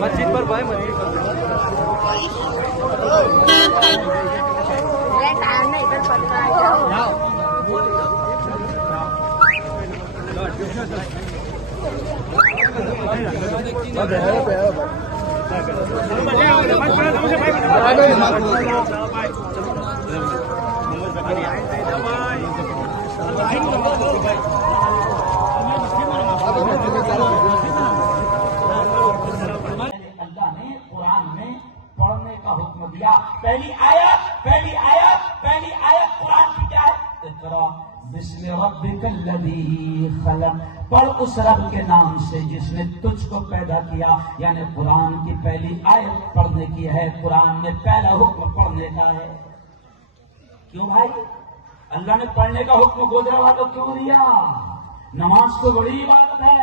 مسجد پر بھائی مسجد پر پڑھنے کا حکم دیا. پہلی آیت قرآن کی کیا ہے؟ اقرا بسم ربک الذی خلق. پڑھ اس رب کے نام سے جس نے تجھ کو پیدا کیا. یعنی قرآن کی پہلی آیت پڑھنے کی ہے. قرآن میں پہلا حکم پڑھنے کا ہے. کیوں بھائی؟ اللہ نے پڑھنے کا حکم گودرا کو کیوں دیا؟ نماز تو بڑی عبادت ہے،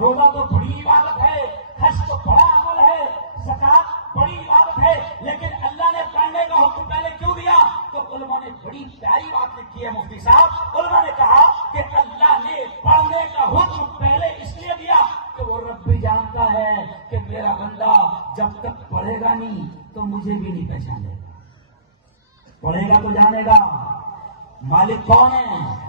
روزہ تو بڑی عبادت ہے، حج تو بڑا عمل ہے، زکات بڑی عبادت ہے، لیکن اللہ نے پڑھنے کا حکم پہلے کیوں دیا؟ تو علماء نے بڑی پیاری بات لکھی ہے مفتی صاحب. علماء نے کہا کہ اللہ نے پڑھنے کا حکم پہلے اس لیے دیا کہ وہ رب بھی جانتا ہے کہ میرا بندہ جب تک پڑھے گا نہیں تو مجھے بھی نہیں پہچانے گا. پڑھے گا تو جانے گا مالک کون ہے،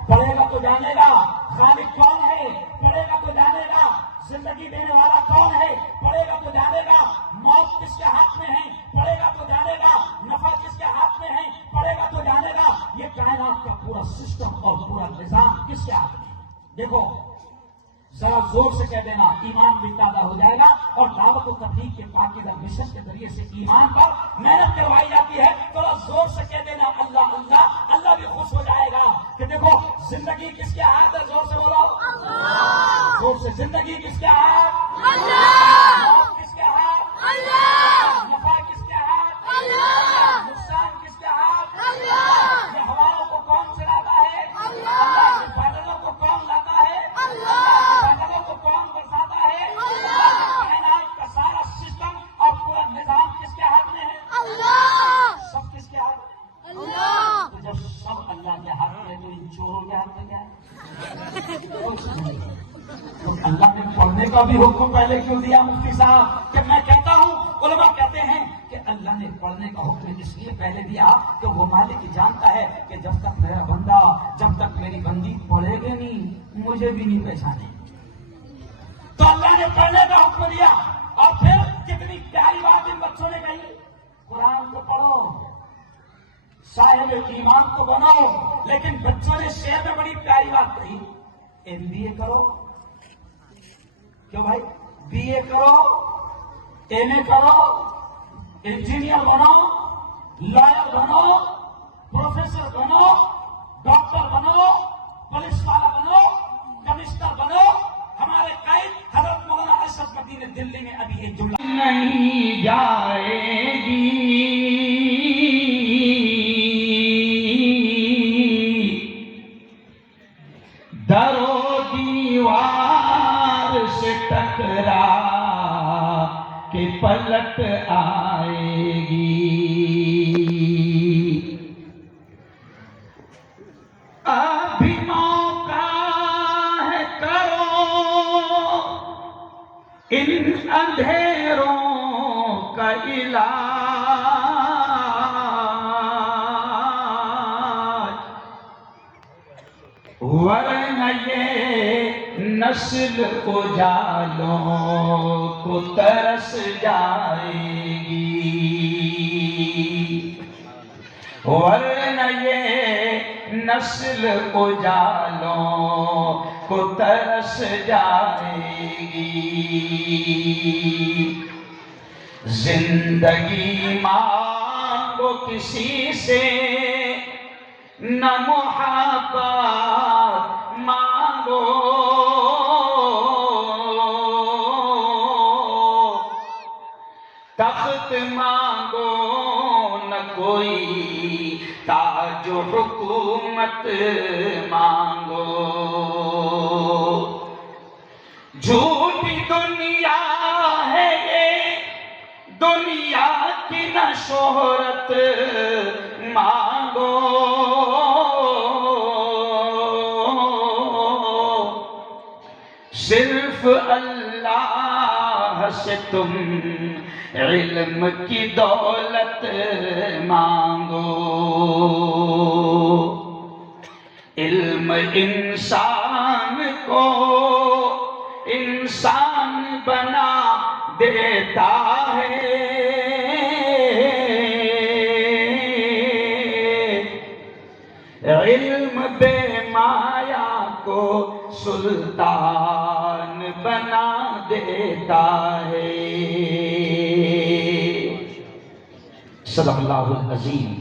پڑھے گا تو جانے گا خالق کون ہے، پڑھے گا تو جانے گا زندگی دینے والا کون ہے، پڑھے گا تو جانے گا موت کس کے ہاتھ میں ہے، پڑھے گا تو جانے گا نفع کس کے ہاتھ میں ہے، پڑھے گا تو جانے گا یہ کائنات کا پورا سسٹم اور پورا نظام کس کے ہاتھ میں ہے. دیکھو ذرا زور سے کہہ دینا ایمان بھی تازہ ہو جائے گا. اور دعوت و تبلیغ کے پاکیزہ مشن کے ذریعے سے ایمان پر محنت کروائی جاتی ہے. تھوڑا زور سے کہہ دینا اللہ اللہ، اللہ بھی خوش ہو جائے گا. کہ دیکھو زندگی کس کے ہاتھ ہے؟ زور سے بولو اللہ. زور سے، زندگی کس کے ہاتھ؟ اللہ. موت کس کے ہاتھ؟ اللہ. نفع کس کے ہاتھ؟ اللہ. نقصان کس کے ہاتھ؟ اللہ. یہ ہواؤں کو کون چلاتا ہے؟ اللہ. یہ بادلوں کو کون لاتا ہے؟ اللہ. بادلوں کو کون برساتا ہے؟ اللہ. کائنات کا سارا سسٹم اور پورا نظام کس کے ہاتھ میں ہے؟ اللہ. سب کس کے ہاتھ میں؟ اللہ. تو جب سب اللہ کے ہاتھ میں تو ان چوروں کے ہاتھ میں کیا ہے؟ تو اللہ نے پڑھنے کا بھی حکم پہلے کیوں دیا مفتی صاحب؟ کہ میں کہتا ہوں، علماء کہتے ہیں کہ اللہ نے پڑھنے کا حکم اس لیے پہلے دیا کہ وہ مالک جانتا ہے کہ جب تک میرا بندہ، جب تک میری بندی پڑھے گے نہیں مجھے بھی نہیں پہچانے. تو اللہ نے پڑھنے کا حکم دیا. اور پھر کتنی پیاری بات ان بچوں نے کہی، قرآن کو پڑھو، صاحب ایمان کو بناؤ. لیکن بچوں نے شعر میں بڑی پیاری بات کہی، MBA کرو. کیوں بھائی؟ BA کرو، MA کرو، انجینئر بنو، لائر بنو، پروفیسر بنو، ڈاکٹر بنو، پولیس والا بنو، کمشنر بنو. ہمارے قائد حضرت مولانا اشرف مدینہ دلی میں ابھی ایک جملہ نہیں جائے گی، در و دیوار سے ٹکرا کے پلٹ آئے گی. ابھی موقع ہے، کرو ان اندھیروں کا علاج، ورنہ یہ نسل اجالوں کو ترس جائے گی. ورنہ یہ نسل اجالوں کو ترس جائے گی. زندگی مانگو کسی سے، نہ محبت مانگو، تخت مانگو نہ کوئی تاج و حکومت مانگو. جھوٹی دنیا ہے یہ، دنیا کی نہ شہرت مانگو. صرف اللہ سے تم علم کی دولت مانگو، علم انسان کو انسان بنا دیتا ہے، علم بے مایا کو سلطان بنا دیتا ہے۔ صدق اللہ العظیم۔